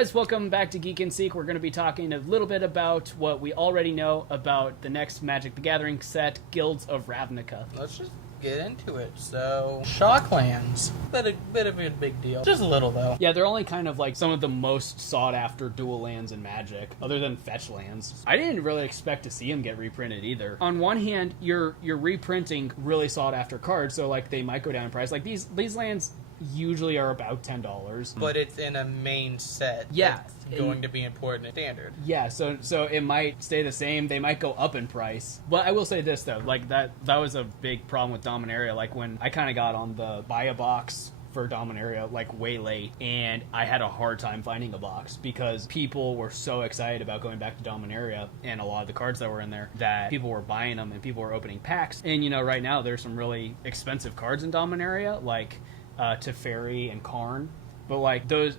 guys, welcome back to Geek and Seek. We're going to be talking a little bit about what we already know about the next Magic the Gathering set, Guilds of Ravnica. Let's just get into it. So, Shocklands. Bit of a big deal. Just a little, though. Yeah, they're only kind of like some of the most sought-after dual lands in Magic, other than fetch lands. I didn't really expect to see them get reprinted either. On one hand, you're reprinting really sought-after cards, so like they might go down in price. Like these lands usually are about $10. But it's in a main set. Yeah. It's going to be important in standard. Yeah, so it might stay the same. They might go up in price. But I will say this, though. Like, that was a big problem with Dominaria. Like, when I kind of got on the buy a box for Dominaria, like, way late, and I had a hard time finding a box because people were so excited about going back to Dominaria and a lot of the cards that were in there that people were buying them and people were opening packs. And, you know, right now there's some really expensive cards in Dominaria, like Teferi and Karn. But like those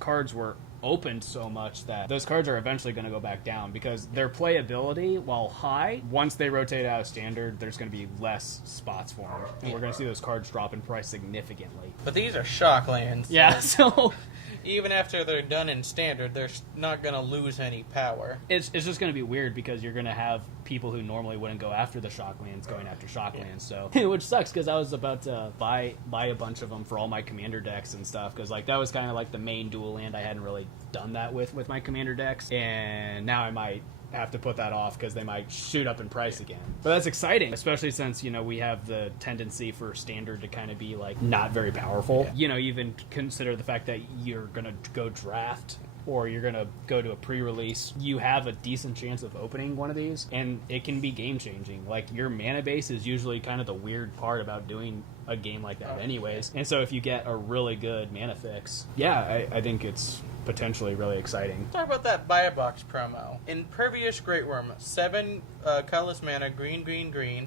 cards were opened so much that those cards are eventually going to go back down because their playability, while high, once they rotate out of standard, there's going to be less spots for them, and we're going to see those cards drop in price significantly. But these are Shocklands. Yeah, so even after they're done in standard, they're not going to lose any power. It's just going to be weird because you're going to have people who normally wouldn't go after the Shocklands going after Shocklands, so which sucks because I was about to buy a bunch of them for all my commander decks and stuff because like that was kind of like the main dual land I hadn't really done that with my commander decks, and now I might have to put that off because they might shoot up in price again. But that's exciting, especially since, you know, we have the tendency for standard to kind of be like not very powerful. You know, even consider the fact that you're gonna go draft or you're going to go to a pre-release, you have a decent chance of opening one of these, and it can be game-changing. Like, your mana base is usually kind of the weird part about doing a game like that anyways. And so if you get a really good mana fix, yeah, I think it's potentially really exciting. Talk about that buy a box promo. Impervious Great Worm, 7 colorless mana, green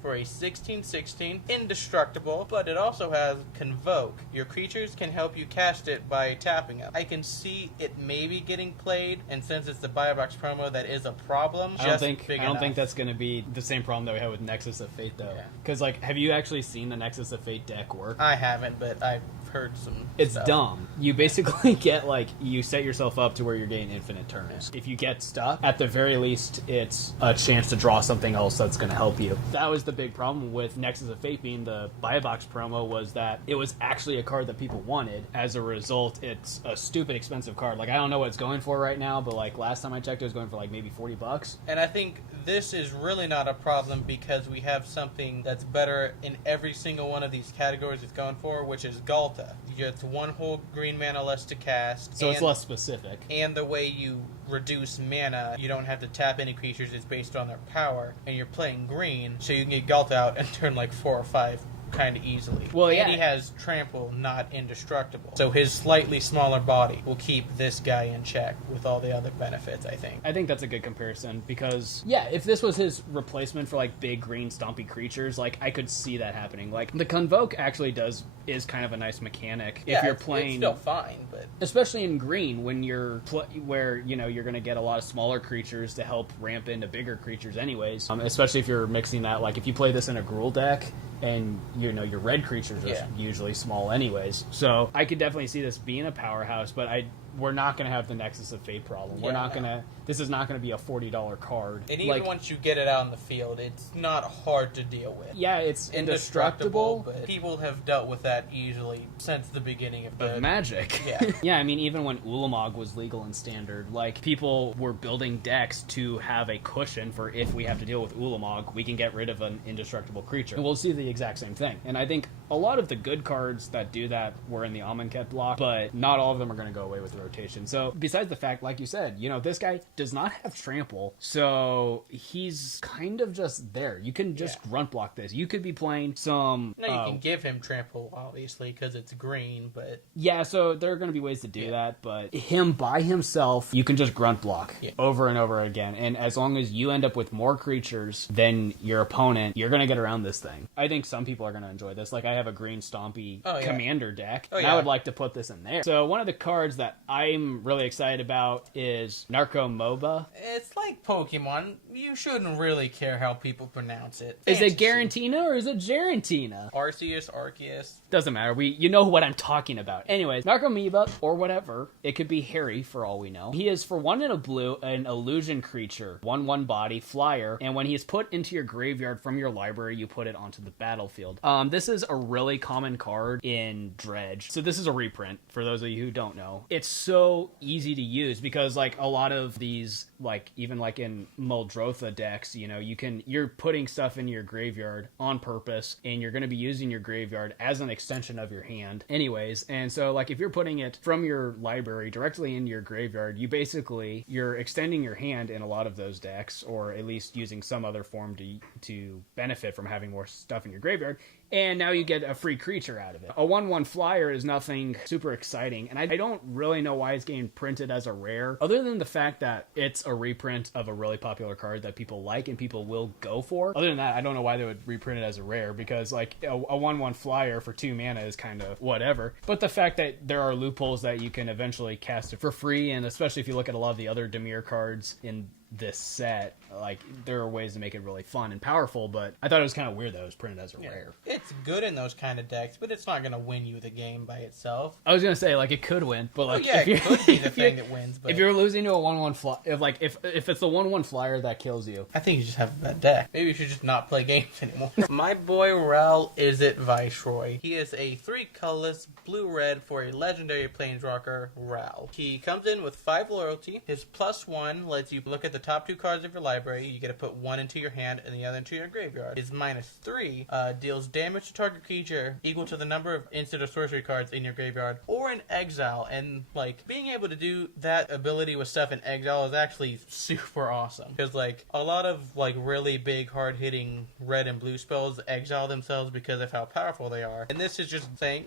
for a 16/16, indestructible, but it also has Convoke. Your creatures can help you cast it by tapping them. I can see it maybe getting played, and since it's the buy a box promo, that is a problem. I don't think that's going to be the same problem that we had with Nexus of Fate, though. Because, like, have you actually seen the Nexus of Fate deck work? I haven't, but I've heard some stuff. Dumb. You basically get, like, you set yourself up to where you're getting infinite turns. If you get stuck, at the very least, it's a chance to draw something else that's going to help you. That was the big problem with Nexus of Fate being the buy a box promo, was that it was actually a card that people wanted. As a result, it's a stupid expensive card. Like, I don't know what it's going for right now, but, like, last time I checked, it was going for, like, maybe $40. And I think this is really not a problem because we have something that's better in every single one of these categories it's going for, which is Galta. You get 1 whole green mana less to cast. So it's less specific. And the way you reduce mana, you don't have to tap any creatures, it's based on their power. And you're playing green, so you can get Galta out and turn like 4 or 5 kind of easily. Well, yeah. And he has Trample, not Indestructible. So his slightly smaller body will keep this guy in check with all the other benefits, I think. I think that's a good comparison because, yeah, if this was his replacement for, like, big green stompy creatures, like, I could see that happening. Like, the Convoke actually is kind of a nice mechanic if you're playing. It's still fine, but especially in green when you're where, you know, you're going to get a lot of smaller creatures to help ramp into bigger creatures anyways. Especially if you're mixing that, like, if you play this in a Gruul deck and, you know, your red creatures are usually small anyways. So I could definitely see this being a powerhouse, but we're not going to have the Nexus of Fate problem. We're not going to... This is not going to be a $40 card. And even once you get it out in the field, it's not hard to deal with. Yeah, it's indestructible. But people have dealt with that easily since the beginning of Magic. Yeah. Yeah, I mean, even when Ulamog was legal in Standard, like, people were building decks to have a cushion for if we have to deal with Ulamog, we can get rid of an indestructible creature. And we'll see the exact same thing. And I think a lot of the good cards that do that were in the Amonkhet block, but not all of them are going to go away with the rotation. So, besides the fact, like you said, you know, this guy does not have Trample, so he's kind of just there. You can just grunt block this. You could be playing some... No, you can give him Trample, obviously, because it's green, but... Yeah, so there are going to be ways to do that, but him by himself, you can just grunt block over and over again, and as long as you end up with more creatures than your opponent, you're going to get around this thing. I think some people are going to enjoy this. Like, I have a green stompy Oh, yeah. commander deck, Oh, and yeah. I would like to put this in there. So one of the cards that I'm really excited about is Narco MOBA. It's like Pokemon. You shouldn't really care how people pronounce it. Is it Fantasy. Garantina or is it Garantina? Arceus. Doesn't matter. You know what I'm talking about. Anyways, Narco MOBA or whatever. It could be Harry for all we know. He is for 1 and a blue, an illusion creature, 1/1 body flyer, and when he is put into your graveyard from your library, you put it onto the battlefield. This is a really common card in Dredge. So this is a reprint for those of you who don't know. It's so easy to use because like a lot of these, like even like in Muldrotha decks, you know, you're putting stuff in your graveyard on purpose, and you're going to be using your graveyard as an extension of your hand anyways. And so like if you're putting it from your library directly into your graveyard, you're extending your hand in a lot of those decks, or at least using some other form to benefit from having more stuff in your graveyard. And now you get a free creature out of it. A 1/1 flyer is nothing super exciting, and I don't really know why it's getting printed as a rare, other than the fact that it's a reprint of a really popular card that people like and people will go for. Other than that, I don't know why they would reprint it as a rare, because like a 1/1 flyer for 2 mana is kind of whatever. But the fact that there are loopholes that you can eventually cast it for free, and especially if you look at a lot of the other Dimir cards in this set, like there are ways to make it really fun and powerful. But I thought it was kind of weird that it was printed as a rare. It's good in those kind of decks, but it's not going to win you the game by itself. I was gonna say like it could win, but like Well, yeah, it could be the thing that wins. But if you're losing to a 1/1 flyer, if it's the 1/1 flyer that kills you, I think you just have a bad deck. Maybe you should just not play games anymore. My boy Ral is it Viceroy. He is a 3 colorless blue-red for a legendary planeswalker, Ral. He comes in with 5 loyalty. His +1 lets you look at the top 2 cards of your library. You get to put 1 into your hand and the other into your graveyard. His -3 deals damage to target creature equal to the number of instant or sorcery cards in your graveyard or in exile. And like being able to do that ability with stuff in exile is actually super awesome, because like a lot of like really big hard hitting red and blue spells exile themselves because of how powerful they are, and this is just saying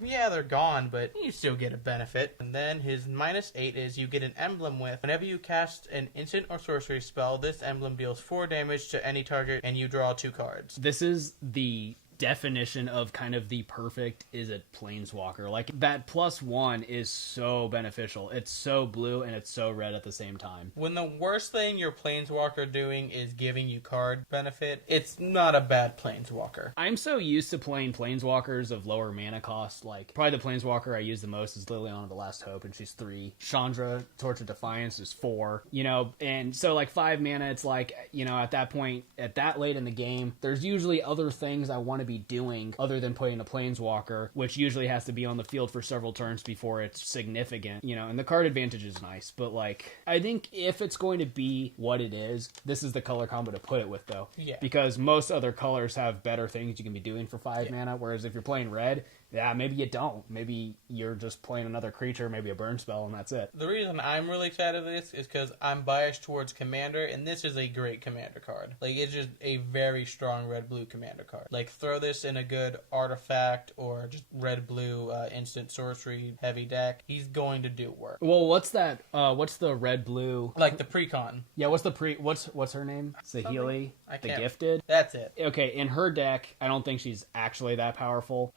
yeah, they're gone, but you still get a benefit. And then his -8 is you get an emblem with whenever you cast an instant or sorcery spell, this emblem deals 4 damage to any target and you draw 2 cards. this is the definition of kind of the perfect is it planeswalker. Like that +1 is so beneficial. It's so blue and it's so red at the same time. When the worst thing your planeswalker doing is giving you card benefit, it's not a bad planeswalker. I'm so used to playing planeswalkers of lower mana cost. Like probably the planeswalker I use the most is Liliana the Last Hope, and she's 3. Chandra Torch of Defiance is 4. You know, and so like 5 mana, it's like, you know, at that point, at that late in the game, there's usually other things I want to be doing other than putting a planeswalker, which usually has to be on the field for several turns before it's significant, you know. And the card advantage is nice, but like I think if it's going to be what it is, this is the color combo to put it with, though. Yeah. Because most other colors have better things you can be doing for 5 mana, whereas if you're playing red, yeah, maybe you don't. Maybe you're just playing another creature, maybe a burn spell, and that's it. The reason I'm really excited for this is because I'm biased towards Commander, and this is a great Commander card. Like, it's just a very strong red-blue Commander card. Like, throw this in a good Artifact or just red-blue instant sorcery heavy deck. He's going to do work. Well, what's that? What's the red-blue? Like the Precon. Yeah, what's her name? Saheeli? The can't- Gifted? That's it. Okay, in her deck, I don't think she's actually that powerful.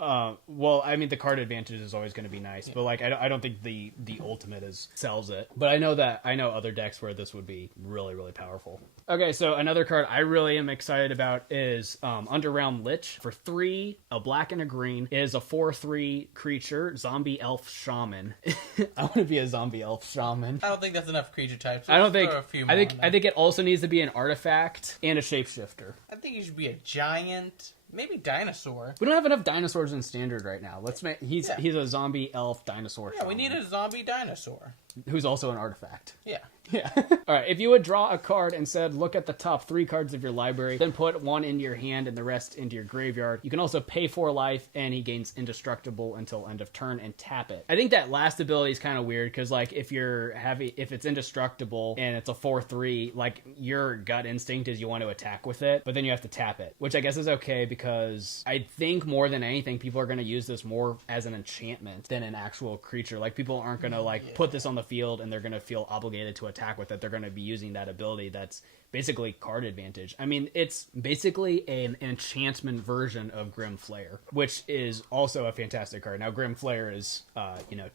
Well, I mean, the card advantage is always going to be nice, but like, I don't think the ultimate sells it. But I know other decks where this would be really, really powerful. Okay, so another card I really am excited about is Underrealm Lich. For 3, a black and a green, is a 4/3 creature, zombie elf shaman. I want to be a zombie elf shaman. I don't think that's enough creature types. I don't Let's think. throw a few I more think. on I there. think it also needs to be an artifact and a shapeshifter. I think he should be a giant, maybe dinosaur. We don't have enough dinosaurs in standard right now. Let's make. He's Yeah. a zombie elf dinosaur. Yeah, we shaman need a zombie dinosaur. who's also an artifact. Yeah. Yeah. All right. If you would draw a card and said, look at the top 3 cards of your library, then put 1 into your hand and the rest into your graveyard. You can also pay 4 life, and he gains indestructible until end of turn, and tap it. I think that last ability is kind of weird because, like, if it's indestructible and it's a 4/3, like, your gut instinct is you want to attack with it, but then you have to tap it, which I guess is okay because I think more than anything, people are going to use this more as an enchantment than an actual creature. Like, people aren't going to put this on the field and they're going to feel obligated to attack with it. They're going to be using that ability that's basically card advantage. I mean, it's basically an enchantment version of Grim Flare, which is also a fantastic card. Now, Grim Flare is,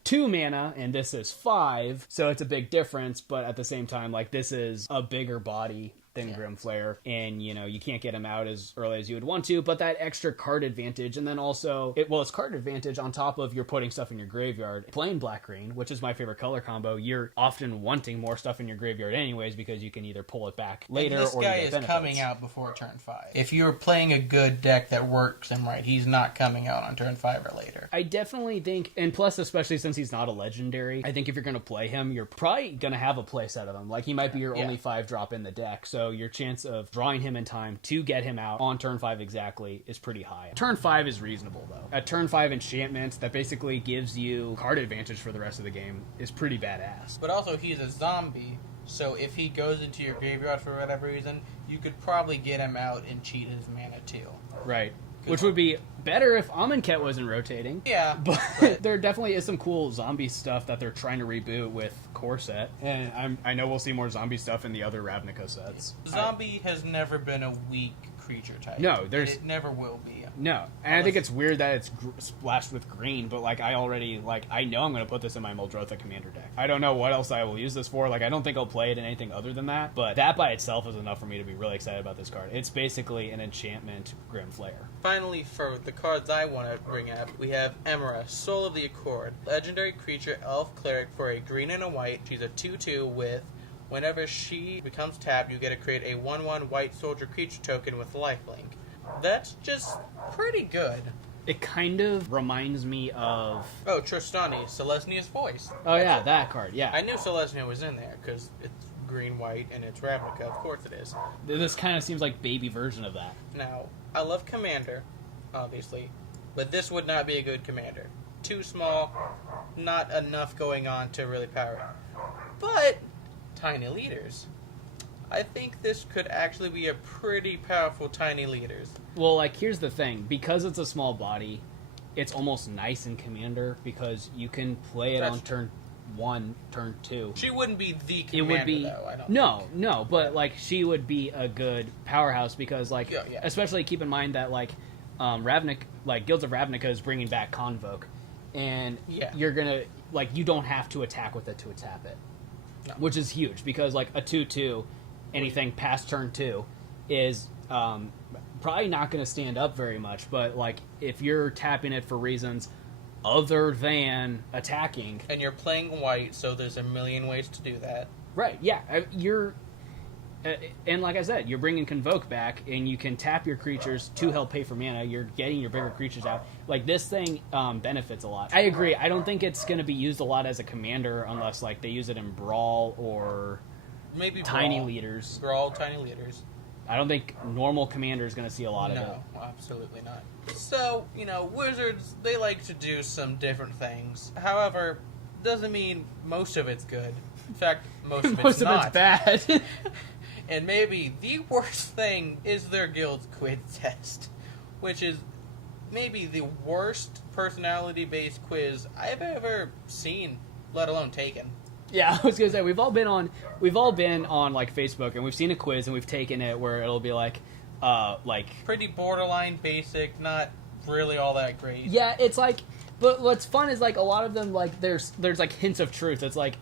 2 mana, and this is 5, so it's a big difference, but at the same time, like, this is a bigger body than Grim Flare, and you can't get him out as early as you would want to, but that extra card advantage, and then also it's card advantage on top of you're putting stuff in your graveyard. Playing black green, which is my favorite color combo, you're often wanting more stuff in your graveyard anyways, because you can either pull it back later or this guy is benefits. coming out before turn 5. If you're playing a good deck that works him right, he's not coming out on turn 5 or later. I definitely think, and plus especially since he's not a legendary, I think if you're going to play him, you're probably going to have a play set of him. Like, he might be your only 5 drop in the deck, so your chance of drawing him in time to get him out on turn 5 exactly is pretty high. Turn 5 is reasonable, though. At turn 5 enchantment that basically gives you card advantage for the rest of the game is pretty badass. But also, he's a zombie, so if he goes into your graveyard for whatever reason, you could probably get him out and cheat his mana too. Right. Which would be better if Amonkhet wasn't rotating. Yeah. But there definitely is some cool zombie stuff that they're trying to reboot with Core Set. And I know we'll see more zombie stuff in the other Ravnica sets. Zombie has never been a weak creature type. No, it never will be. No. And I think it's weird that it's splashed with green, but like I know I'm going to put this in my Muldrotha commander deck. I don't know what else I will use this for. Like, I don't think I'll play it in anything other than that, but that by itself is enough for me to be really excited about this card. It's basically an enchantment Grim Flare. Finally, for the cards I want to bring up, we have Emera, Soul of the Accord. Legendary creature, elf cleric for a green and a white. She's a 2/2 with, whenever she becomes tapped, you get to create a 1/1 white soldier creature token with lifelink. That's just pretty good. It kind of reminds me of... Oh, Tristani, Selesnia's voice. Oh, yeah, that card, yeah. I knew Selesnia was in there, because it's green-white, and it's Ravnica. Of course it is. This kind of seems like baby version of that. Now, I love Commander, obviously, but this would not be a good Commander. Too small, not enough going on to really power it. But, tiny leaders. I think this could actually be a pretty powerful tiny leaders. Well, like, here's the thing. Because it's a small body, it's almost nice in Commander, because you can play it on turn 1, turn 2. She wouldn't be the Commander, it would be, though, I don't think. No, but, like, she would be a good powerhouse, because, like, especially keep in mind that, like, Ravnica, like, Guilds of Ravnica is bringing back Convoke, and you're gonna, like, you don't have to attack with it to tap it. No. Which is huge, because, like, a 2/2... anything past turn 2 is probably not going to stand up very much, but like if you're tapping it for reasons other than attacking, and you're playing white, so there's a million ways to do that. Right? Yeah, you're and like I said, you're bringing Convoke back, and you can tap your creatures to help pay for mana. You're getting your bigger creatures out. Like, this thing benefits a lot. I agree. I don't think it's going to be used a lot as a commander unless like they use it in Brawl or maybe tiny leaders. Brawl, tiny leaders. I don't think normal commander is going to see a lot of it. No, absolutely not. So, Wizards, they like to do some different things. However, doesn't mean most of it's good. In fact, most of it's most not. Most of it's bad. And maybe the worst thing is their guild's quiz test, which is maybe the worst personality-based quiz I've ever seen, let alone taken. Yeah, I was gonna say we've all been on like Facebook, and we've seen a quiz and we've taken it where it'll be like pretty borderline basic, not really all that great. Yeah, it's like, but what's fun is like a lot of them like there's like hints of truth. It's like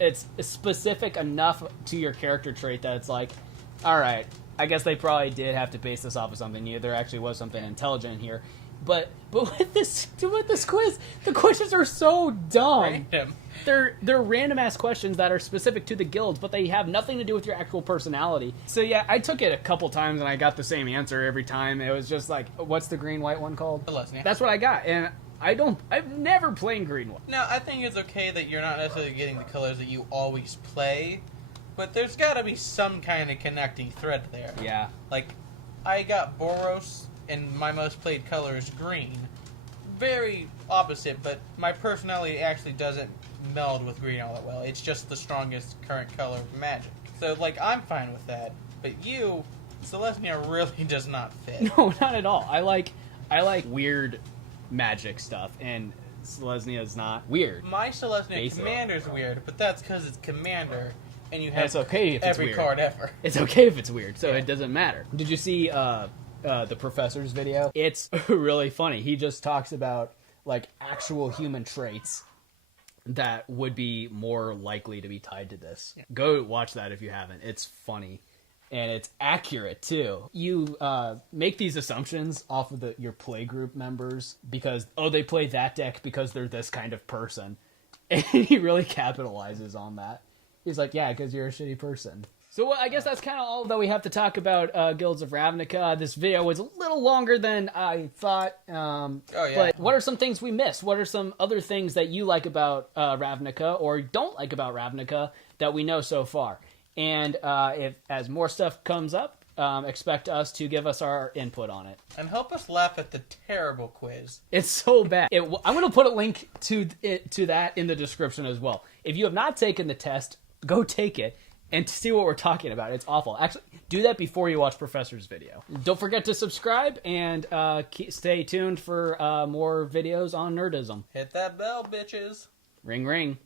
it's specific enough to your character trait that it's like, all right, I guess they probably did have to base this off of something new. There actually was something intelligent here. But with this quiz, the questions are so dumb. Random. They're random ass questions that are specific to the guild, but they have nothing to do with your actual personality. So yeah, I took it a couple times and I got the same answer every time. It was just like, what's the green white one called? Selesnya. That's what I got, and I've never played green white. Now, I think it's okay that you're not necessarily getting the colors that you always play, but there's got to be some kind of connecting thread there. Yeah. Like, I got Boros, and my most played color is green. Very opposite, but my personality actually doesn't meld with green all that well. It's just the strongest current color of Magic. So, like, I'm fine with that. But you, Selesnya really does not fit. No, not at all. I like weird Magic stuff, and Selesnya is not weird. My Selesnya Commander's weird, but that's because it's Commander. And you And have it's okay if it's every weird. card ever. It's okay if it's weird, so Yeah. it doesn't matter. Did you see the professor's video? It's really funny. He just talks about like actual human traits that would be more likely to be tied to this. Yeah. Go watch that if you haven't. It's funny. And it's accurate, too. You make these assumptions off of your playgroup members because, oh, they play that deck because they're this kind of person. And he really capitalizes on that. He's like, yeah, because you're a shitty person. So I guess that's kind of all that we have to talk about Guilds of Ravnica. This video was a little longer than I thought. But what are some things we missed? What are some other things that you like about Ravnica or don't like about Ravnica that we know so far? And if as more stuff comes up, expect us to give us our input on it. And help us laugh at the terrible quiz. It's so bad. I'm going to put a link to that in the description as well. If you have not taken the test, go take it and see what we're talking about. It's awful. Actually, do that before you watch Professor's video. Don't forget to subscribe and stay tuned for more videos on nerdism. Hit that bell, bitches. Ring, ring.